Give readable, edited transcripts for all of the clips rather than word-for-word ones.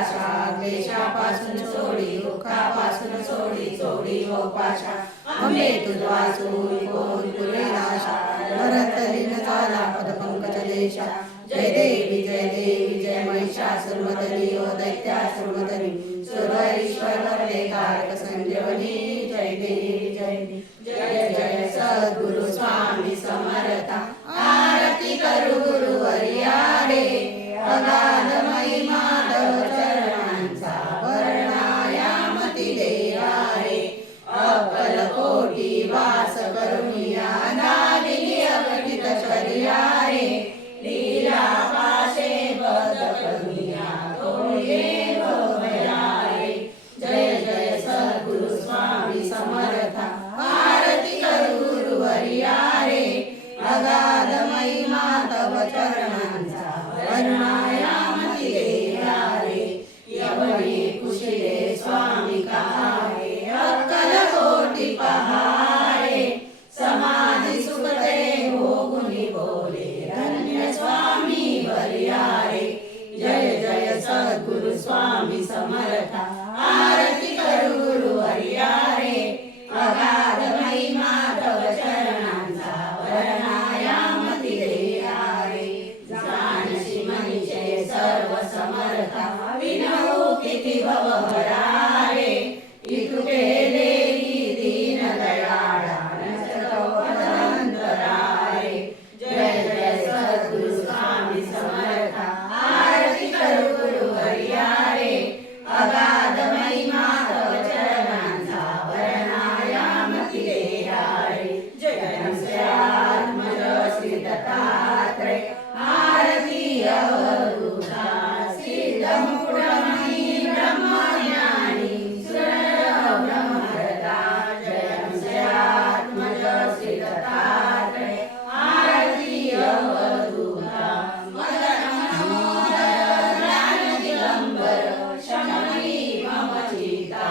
पाशा क्लेशापासून सोडी दुःखापासून सोडी हो पाशा अंबे तुझ वाचून कोण पुरेल आशा भरतलीन झाला पदपंकज देशा जय देवी जय महिषासुरमर्दिनी ओ दैत्यासुरमर्दिनी सुरईश्वर वरदे कारक संजीवनी जय देवी जय जय सद्गुरु स्वामी समर्था आरती करू गुरुवर्या रे अगाध महिमा तव चरणांचा वर्णायामती देवा रे अक्कलकोटी वास करुणिया नागिनी अघटित शर्या रे लीला पाशे बद करुणिया तोये भया रे जय जय सद्गुरु स्वामी समर्था आरती करू गुरुवर्या रे अगाध महिमा तव चरणांचा वर्णायामती देवा रे यवनी कुशिले स्वामी कहारे अक्कलकोटी पहारे समाधी सुखते भोगुनी बोले धन्य स्वामी वर्या रे जय जय सद्गुरु स्वामी समर्था आरती करू गुरुवर्या रे अगाध महिमा तव चरणांचा वर्णायामती देवा रे जानशी मनीचे सर्व समर्था विनवू किती भवहरा रे इतुके देवी दीन दयाळा रे जय जय सद्गुरु स्वामी समर्था आरती करू गुरुवर्या रे अगाध महिमा तव चरणांचा वर्णायामती देवा रे जय हंसात्मज श्री दत्तात्रेय आरती अवधूता सिद्धमुकुटमणि ब्रह्मज्ञानी सुरनर ब्रह्महर्ता जय हंसात्मज श्री दत्तात्रेय आरती अवधूता मदन मनोदर ज्ञान दिगंबर शमनी मम चिता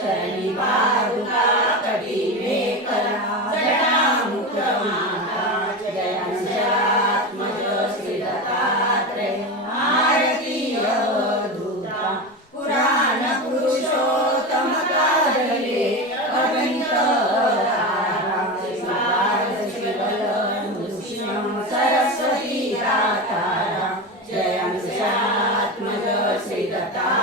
चरणी पादुका कटी मेखला जटा मुकुटमाता जय हंसात्मज श्री दत्तात्रेय आरती अवधूता पुराण पुरुषोत्तम काजले अगणित अवतारा शिवल नृसिंह सरस्वती दातारा जय हंसात्मज श्री दत्तात्रेय